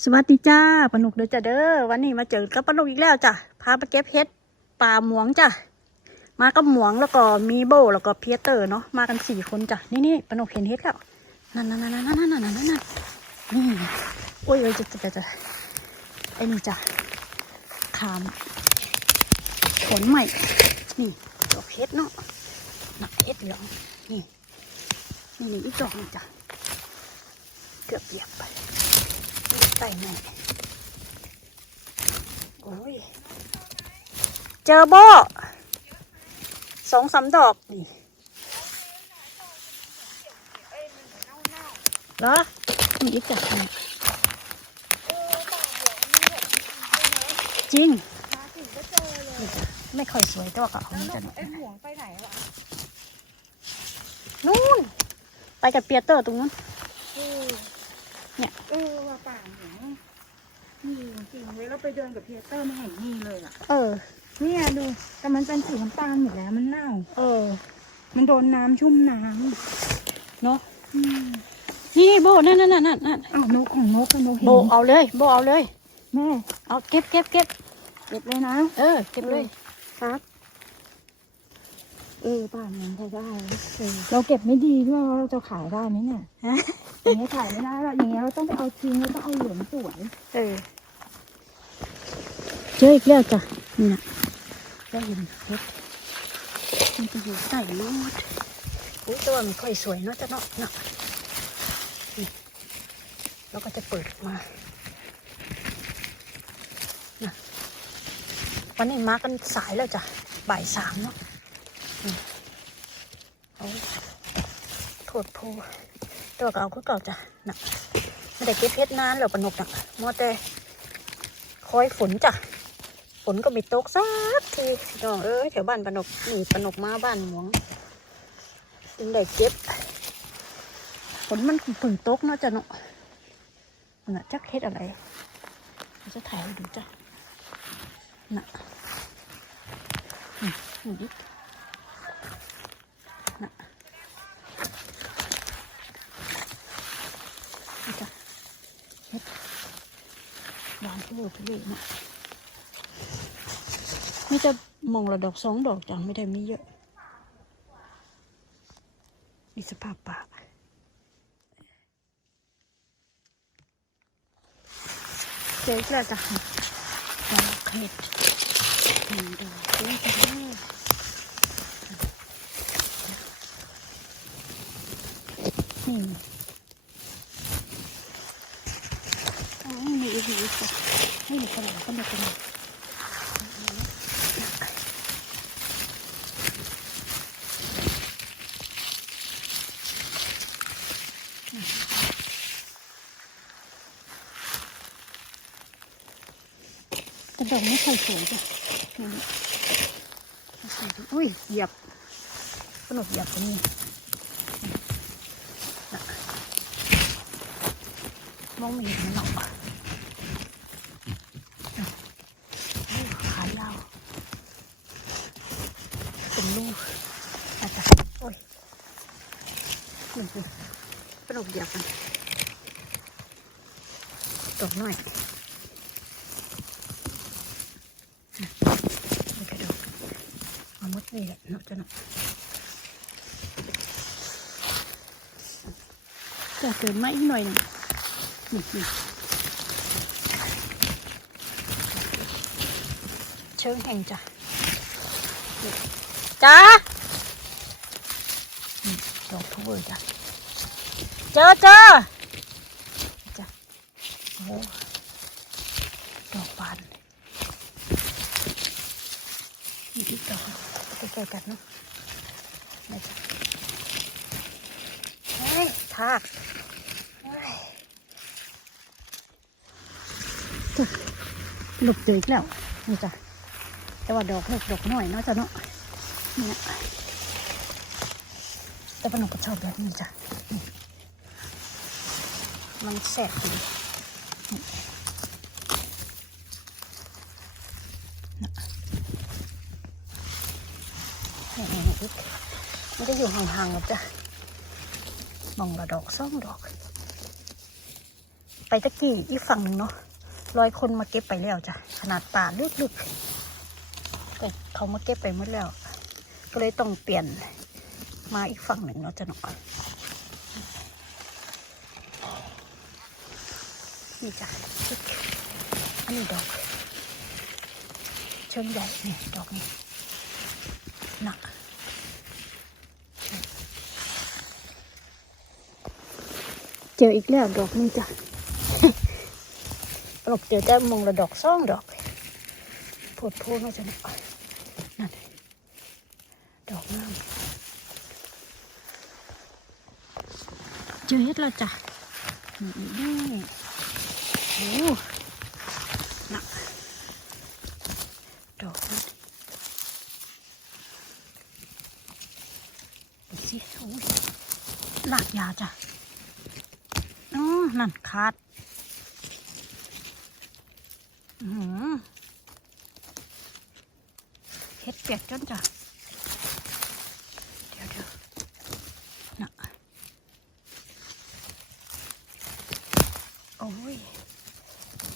สวัสดีจ้าปนุกเด้อจ้าเด้อวันนี้มาเจอกับปนุกอีกแล้วจ้ะพาไปเก็บเห็ดป่าหมวงจ้ะมากับหมวงแล้วก็มีโบแล้วก็เพียเตอร์เนาะมากันสี่คนจ้ะนี่นี่ปนุกเห็นเห็ดแล้วนั่นนั่นนั่นนั่นนั่นนั่นนั่นนั่นนี่โอ้ยโอ้ยจ้ะจ้ะจ้ะไอ้นี่จ้ะขามผลใหม่นี่ดอกเห็ดเนาะหนักเห็ดเหลืองนี่นี่นี่อีกดอกนึงจ้ะเกือบเหยียบไป ใส่แม่โอ้ย เจอโบสองสามดอกนี่เหรอมีอีกจับไหมจริงนี่จ้ะไม่ค่อยสวยแต่ว่าก็เอานี่จะไอ้ห่วงไปไหนวะนู่น ไปกับเปียเตอร์ตรงนู้นเออ เนี่ยเออว่าป่าเหนียงนี่จริงๆเลยเราไปเดินกับเพียเตอร์ไม่เห็นนี่เลยอะ เออ เนี่ยดูแต่มันเป็นสีน้ำตาลหมดแล้วมันเน่า เออ มันโดนน้ำชุ่มน้เนาะำอืมนี่โบนั่นนั่นนั่นนั่นอ้าวนกของนกกับนกโบเห็นเอาเลยโบเอาเลย แม่ เอาเก็บเก็บเก็บเก็บเลยนะ เออ เก็บเลย ครับ เออป่าเหนียงใช้ได้เออเราเก็บไม่ดีด้วยว่าเราจะขายได้ไหมเนี่ยฮะอย่างเงี้ยขายไม่ได้หรอกอย่างเงี้ยเราต้องไปเอาทิ้งเราต้องเอาเหลืองสวยเออเจออีกแล้วจ้ะนี่นะได้ยินเพชรมันจะอยู่ใต้รูดอุ้ยตัวมันค่อยสวยเนาะจ้ะเนาะเนาะนี่แล้วก็จะเปิดมานะวันนี้มากันสายแล้วจ้ะบ่ายสามเนาะนี่ เอาโทษพูตัวก็เอาคือเก่าจ้ะนะไม่ได้เก็บเพชรนานแล้วปนกนะมัวแต่คอยฝนจ้ะฝนก็ม่ตกสักทีพี่น้องเอ้ยแถวบ้านปนกนี่ปนกมาบ้านหลวงจึงได้เก็บฝนมันฝนตกเนาะจ้ะเนาะมันอะจักเฮ็ดอะไรจะถ่ายให้ดูจ้ะน่ะนี่นี่ดิน่ นี่จ้ะเฮ็ดบานทุลุทุลุเนาะมีแต่มองละดอกสองดอกจังไม่ได้มีเยอะ มีสภาพป่าเจ๊กแล้วจ้ะดอกเห็ดหนึ่งดอกเจ๊จ้ะนี่อ๋อมีอีกมีอีกจ้ะ นี่กระหล่ำก็ไม่เป็นกระดองไม่ค่อยสวยจ้ะนี่ไม่ค่อยสวยอุ้ยเหยียบขนมเหยียบตรงนี้มองไม่เห็นหรอกอะอุ้ยขายาวเป็นลูกอาจจะโอ้ยนี่คือ ขนมเหยียบมันตกหน่อยนี่กระดูกเอามดนี่แหละเนาะจ้ะเนาะจะเกินมาอีกหน่อยหนึงนี่นี่เชิงแห่งจ้ะนี่จ้านี่ ดอกทุเบอร์จ้ะเจอเจอจ้ะโอ้ดอกบานนี่อีกดอกใกล้ๆกันเนาะนะจ๊ะเฮ้ยทากจ้ะหลบเจออีกแล้วนี่จ้ะแต่ว่าดอกเล็กดอกน้อยเนาะจ้ะเนาะนี่นะ แต่ปนกก็ชอบแบบนี้จ้ะนี่มันแสบดีนี่นี่นี่อีกไม่ได้อยู่ห่างๆหรอกจ้ะมองละดอกสองดอก ไปตะกี้อีกฝั่งหนึ่งเนาะร้อยคนมาเก็บไปแล้วจ้ะ ขนาดป่าลึกๆแต่เขามาเก็บไปหมดแล้ว ก็เลยต้องเปลี่ยน มาอีกฝั่งหนึ่งเนาะจะนาะนี่จ้ะอันนี้ดอก เชิงใหญ่นี่ยดอกนี้หนักเจออีกแล้วดอกนึงจ้ะดอกเจอแต่มองละดอกซ่องดอกโพดโพนาจะหนักนั่นดอกงามเจอเฮ็ดแล้วจ้ะนี่โอ้หนักดอกนี้ดูสิโอ้ยลากยาจ้ะอ๋อนั่นขาดอือหือเฮ็ดเปียกจนจ้ะ เดี๋ยวเดี๋ยวน่ะโอ้ย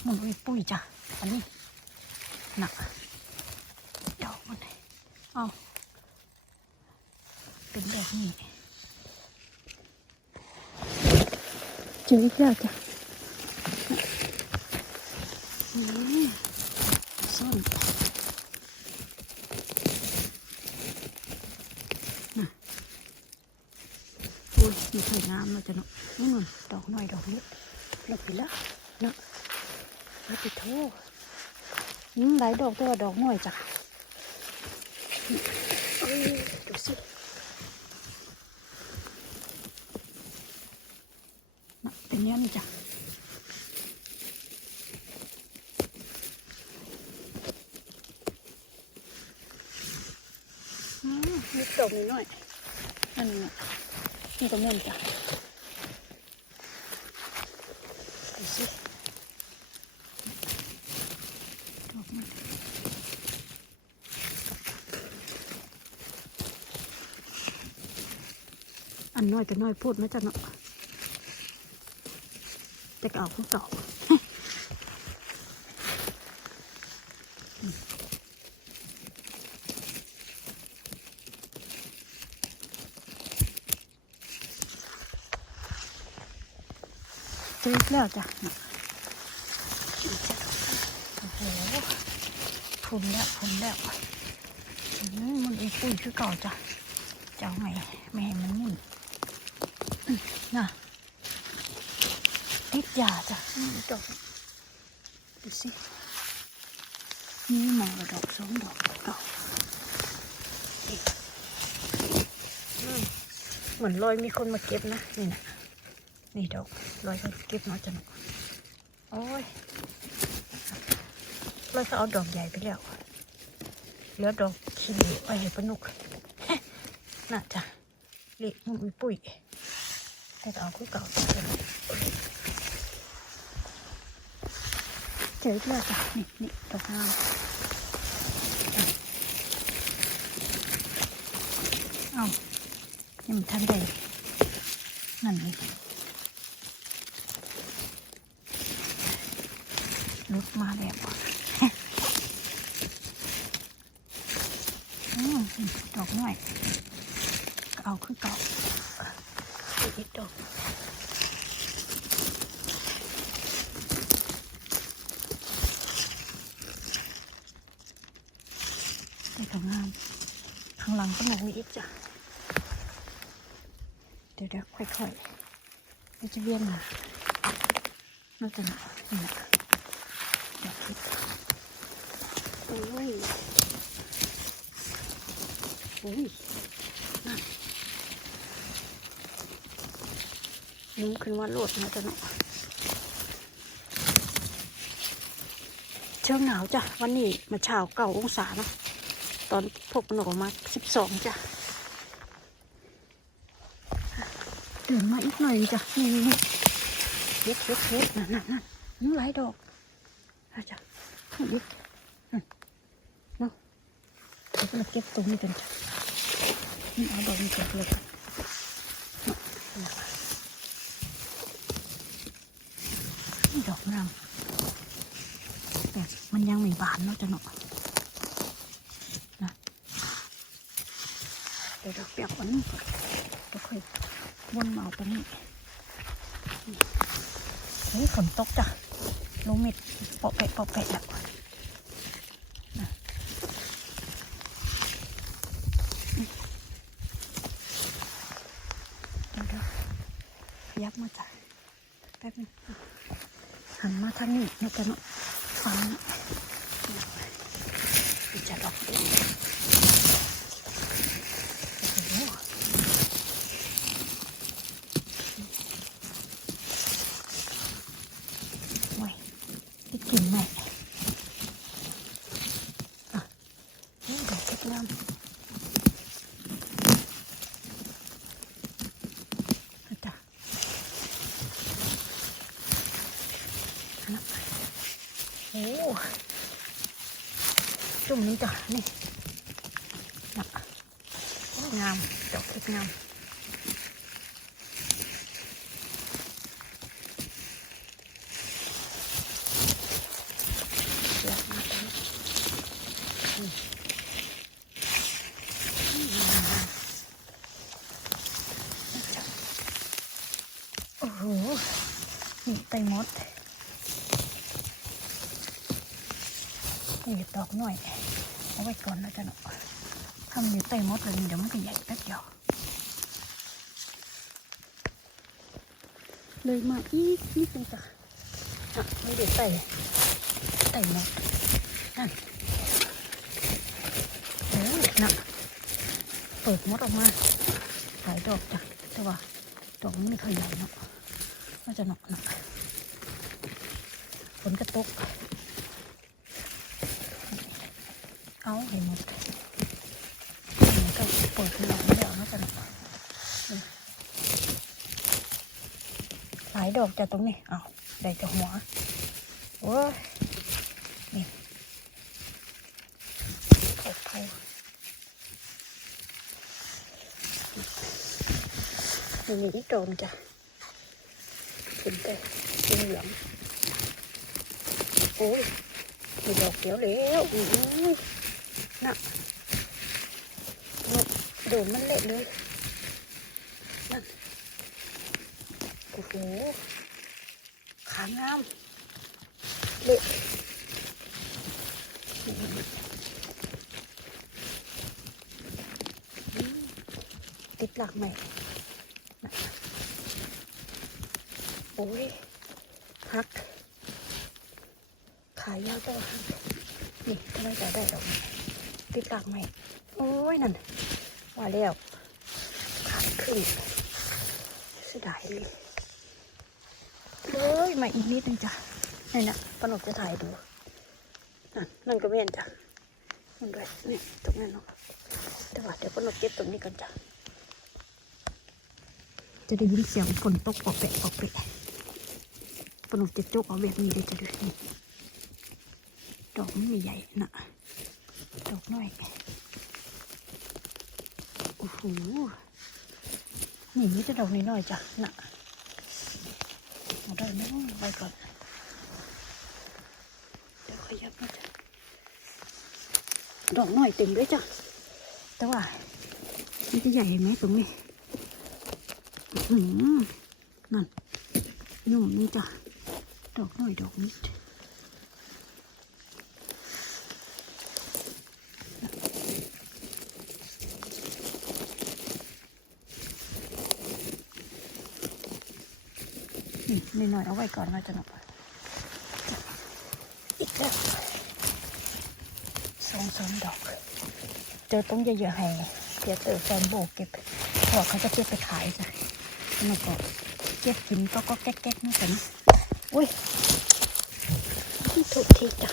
มันอุ้ยปุ้ย จ้ะ อันนี้น่ะดอกมันเอาเป็นแบบนี้เจออีกแล้วจ้ะอืมซ่อนน่ะอุ้ยมีไข่น้ำมาจ้ะเนาะนี่มันดอกน้อยดอกเล็กล็กไปแล้วเนาะ เอาไปโทษหลายดอกต่ว่าดอกน้อยจ้ะเอ้ยดูสิเป็นเนี้ยนี่จ้ะอืมมีดอกนิดหน่อยอันนี้นี่ก็เม่นจ้ะดูสิดอกมัน อันน้อยแต่น้อยพูดไหมจ๊ะเนาะแต่ก็เอาพวกเก่าเจออีกแล้วจ้ะโอ้โหพุ่นแล้วพุ่นแล้วอืมมันอีปุ้ยคือเก่าจ้ะจะเอาไงไม่ให้มันมุ่น น่ะติดยาจ้ะดอกดูสินี่มองดอกสองดอกดอกเหมือนรอยมีคนมาเก็บนะ นี่นะนี่ดอกรอยเขาเก็บเนาะจังโอ้ยรอยเขาเอาดอกใหญ่ไปแล้วเหลือดอกขี้เหร่ไว้ให้ปนุกน่าจะเละมุ้ยปุ้ย แต่เอาคู่เก่าจ้ะเจออีกแล้วจ้ะนี่นี่ดอกงามเอายังทันได้นั่นเลยลุดมาแบบว่า อืมดอกหน่อยก็เอาขึ้นเก่าอีกดอก แต่ก็งาม ข้างหลังก็ยังมีอีกจ้ะ เดี๋ยวเดี๋ยวค่อยๆมันจะเวียนมาน่าจะหนานี่แหละเดี๋ยวคิดโอ้ยโอ้ยนั่นนุ่มขึ้นว่าโลดนะจ๊ะเนาะเช้าหนาวจ้ะ วันนี้มาเช้าเก้าองศาเนาะตอนพบมันอมาสิบสองจ้ะเดินมาอีกหน่อยจ้ะนี่นี่เฮ็ดเฮ็ดเฮ็ดนั่นนั่นนั่นนี่หลายดอกอาจ้ะนี่อีกนั่นเนาะเดี๋ยวเราเก็บตรงนี้กันจ้ะนี่เอาดอกนี้เก็บเลยนี่ดอกงามแต่มันยังไม่บานเนาะจ้ะเนาะนะเดี๋ยวดอกเปียกวันนี้ก่อนเดี๋ยวค่อย วนมาเอาตรงนี้เฮ้ยฝนตกจ้ะลงเม็ดเปาะแปะเปาะแปะแล้วยับมาจ้ะแป๊บนึงหันมาทางนี้นะจ๊ะเนาะฟังนะจะดอกดียวโอ้โหโอ้ยได้กลิ่นไหมอะนี่ดอกเพชรงามนะจ๊ะ นะโอ้จุ่มนี้จ้ะนี่นะโอ้งามดอกเพชรงามโอ้โหนี่ไตมด นี่ดอกหน่อยเอาไว้ก่อนนะจ๊ะเนาะทำอยู่ใต้มดเลยเดี๋ยวมันก็ใหญ่แป๊บเดียวเลยมาอีกนิดนึงจ้ะอะไม่ได้ใส่ใส่มดนั่นโอ้ยน่ะเปิดมดออกมาหลายดอกจ้ะแต่ว่าดอกมันไม่ค่อยใหญ่เนาะก็จะเนาะเนาะฝนกระตก เอาให้หมดมันก็เปิดหลอกไม่เอานะจ๊ะเนาะหลายดอกจากตรงนี้เอาได้จากหัวโอ้ยนี่โอ้โหนี่มีอีกดอกจ้ะขึ้นแต่สีเหลืองโอ้ยมีดอกเดียวแล้วอุ้ย น่ะโดนมันเละเลยนั่นโอ้โหขางามเละติดหลักใหม่โอ้ยฮัก ขายาวตัวฮัก นี่ทำไมจะได้ดอกไม้ ติดหลักใหม่โอ้ยนั่นว่าแล้วขาดครึ่งเสียดายเลยเฮ้ยมาอีกนิดนึงจ้ะนี่นะปนกจะถ่ายดูนั่นนั่นก็เม่นจ้ะนั่นด้วยนี่ตรงนั้นเนาะแต่ว่าเดี๋ยวปนกเก็บตรงนี้ก่อนจ้ะจะได้ยินเสียงฝนตกปอกแปะปอกแปะปนกจะจกเอาแบบนี้ได้จะดูนี่ดอกมันใหญ่ๆนะ ดอกน้อยโอ้โหนี่มีแต่ดอกน้อยๆจ้ะน่ะเอาได้ไหมไปก่อนเดี๋ยวขยับนะจ๊ะดอกน้อยเต็มด้วยจ้ะแต่ว่ามันจะใหญ่ไหมตรงนี้อื้อหือนั่นนุ่มนี่จ้ะดอกน้อยดอกนิด นี่หน่อยเอาไว้ก่อนนะจ๊ะเนาะอีกแล้วสองสามดอกเจอต้องเยอะๆให้เพียเตอแฟนโบกเก็บพราะว่าเขาจะเก็บไปขายจ้ะแล้วก็เก็บกินก็ก็แก๊กๆนี่กันะอุ้ยที่ถูกทีจ้ะ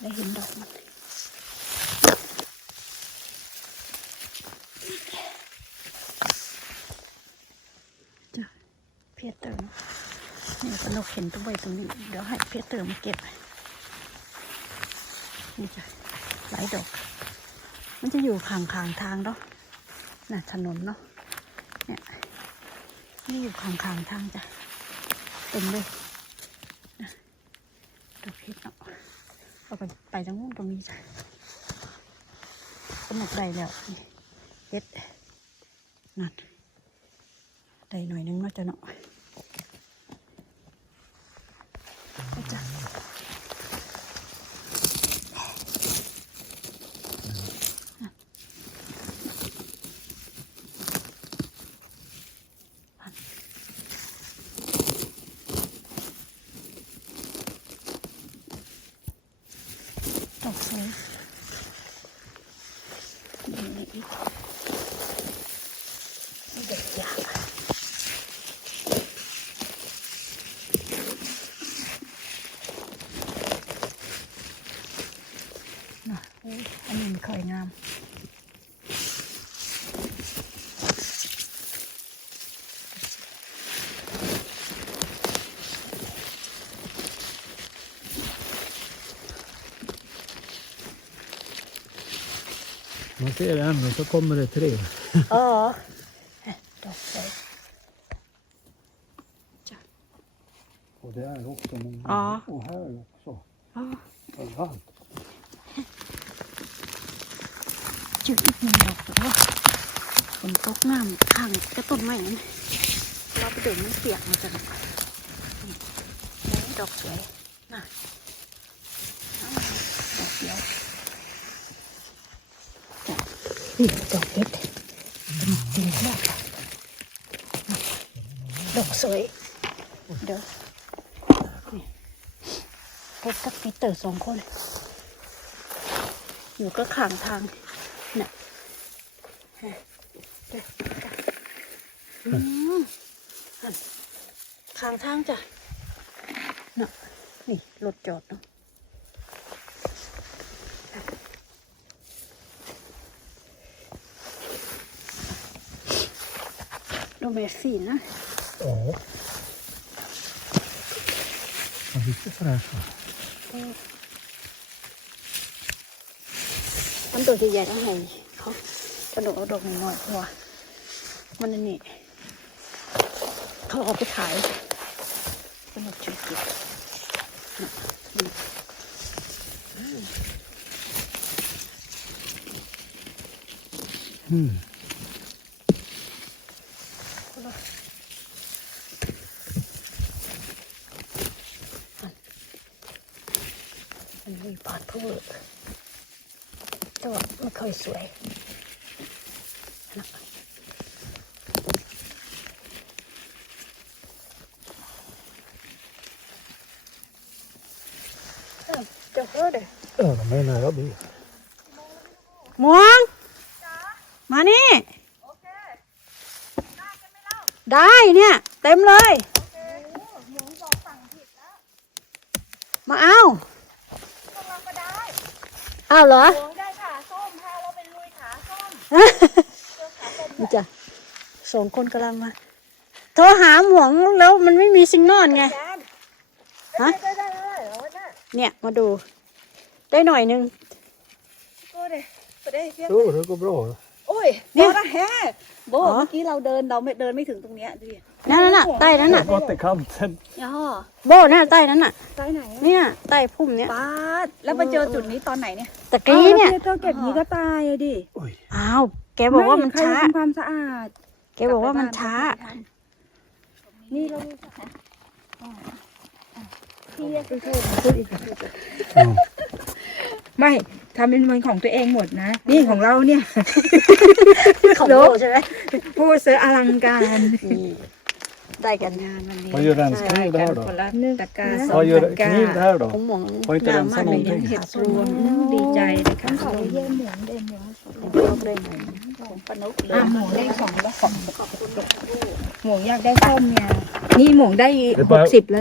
ได้เห็นดอกมัน จ้ะเพียเตอร์เนอะ นี่ก็นกเห็นตัวใบตรงนี้ เดี๋ยวให้เพียเตอร์มาเก็บ นี่จ้ะหลายดอก มันจะอยู่ข้างๆางทางเนาะน่ะถนนเนาะ เนี่ย นี่อยู่ข้างๆางทางจ้ะเต็มเลยดอกเห็ดเนาะ เอาไปไปทางนู้นตรงนี้จ้ะสนุกได้แล้วนี่เห็ดนั่นได้หน่อยนึงเนาะจ้ะเนาะ อุ๊ยอันนี้มันเคยงาม Man ser det ändå så kommer det tre. อ๋อดอกสวย Och det är också många. Ja. Och här också. เราไปเดินมันเปียกมาจังนี่ดอกสวยน่ะดอกเขียวจ้ะนี่ดอกเห็ดจริงมากดอกสวยเดี๋ยวนี่พบกับปีเตอร์สองคน อยู่ก็ข้างทางน่ะเด้ออืมหั่น ข้างทางจ้ะน่ะนี่รถจอดเนาะดูเมสซี่นะ Ja. Ja, lite fräscha. มันตัวใหญ่ๆต้องให้เขากระโดดเอาดอกน้อยๆตัวมันอันนี่เขาเอาไปขายส นุกชีวิตน่ะนี่ Mm. มันมีปาดผู้แต่ว่าไม่ค่อยสวยนะเอ้าเจะเพื่ออ Ja, de är nära bil. มวง มานี่ ได้เนี่ย เต็มเลย มาเอาเอาเหรอได้ขาส้มพาเราไปลุยขาส้มนี่จ้ะสองคนกำลังมา โทรหาหมวงแล้วมันไม่มีซิงนอนไงฮะเนี่ย มาดู ได้หน่อยนึงโอ้เด้ไปได้เพี้ย Jo, det går bra. โอ้ยเนี่ยโบนะแฮะโบอ๋อ เมื่อกี้เราเดินเราไม่เดินไม่ถึงตรงเนี้ยดูดินั่นน่ะน่ะใต้นั้น Jag น่ะ har gått i kanten. ย่อโบน่ะใต้นั้นน่ะ ใต้ไหนอะเนี่ยใต้พุ่มเนี่ยปาดแล้วมาเจอจุดนี้ตอนไหนเนี่ย ตะกี้เนี่ยเจ้าเก็บนี้ก็ตายอะดิ Oj. อ้าวแกบอกว่ามันช้าไใครทำความสะอาดแกบอกว่ามันช้า นี่เราพี่เรียกไปเถอะ Ja. ไม่ทำเป็นมันของตัวเองหมดนะ นี่ของเราเนี่ย ของโบใช่ไหมพูดเสืออลังการนี่ได้กันงานวันนี้ Vad gör den kniv กั där น då? คนละหนึ่งตะกร้าสอง Vad gör ตะกร้า kniv där ข då? องหมวง Har inte den มาก så เลย någonting? เห็ดรวมดีใจเลยค่ะเขาเยี่ยมเหมือนเดิมเลยได้ไหมของปนุกเลอะยหมูได้สองแล้วของหมูอยากได้ส้มเนี่ย นี่หมูได้ Det är หก bara สิบแล้ว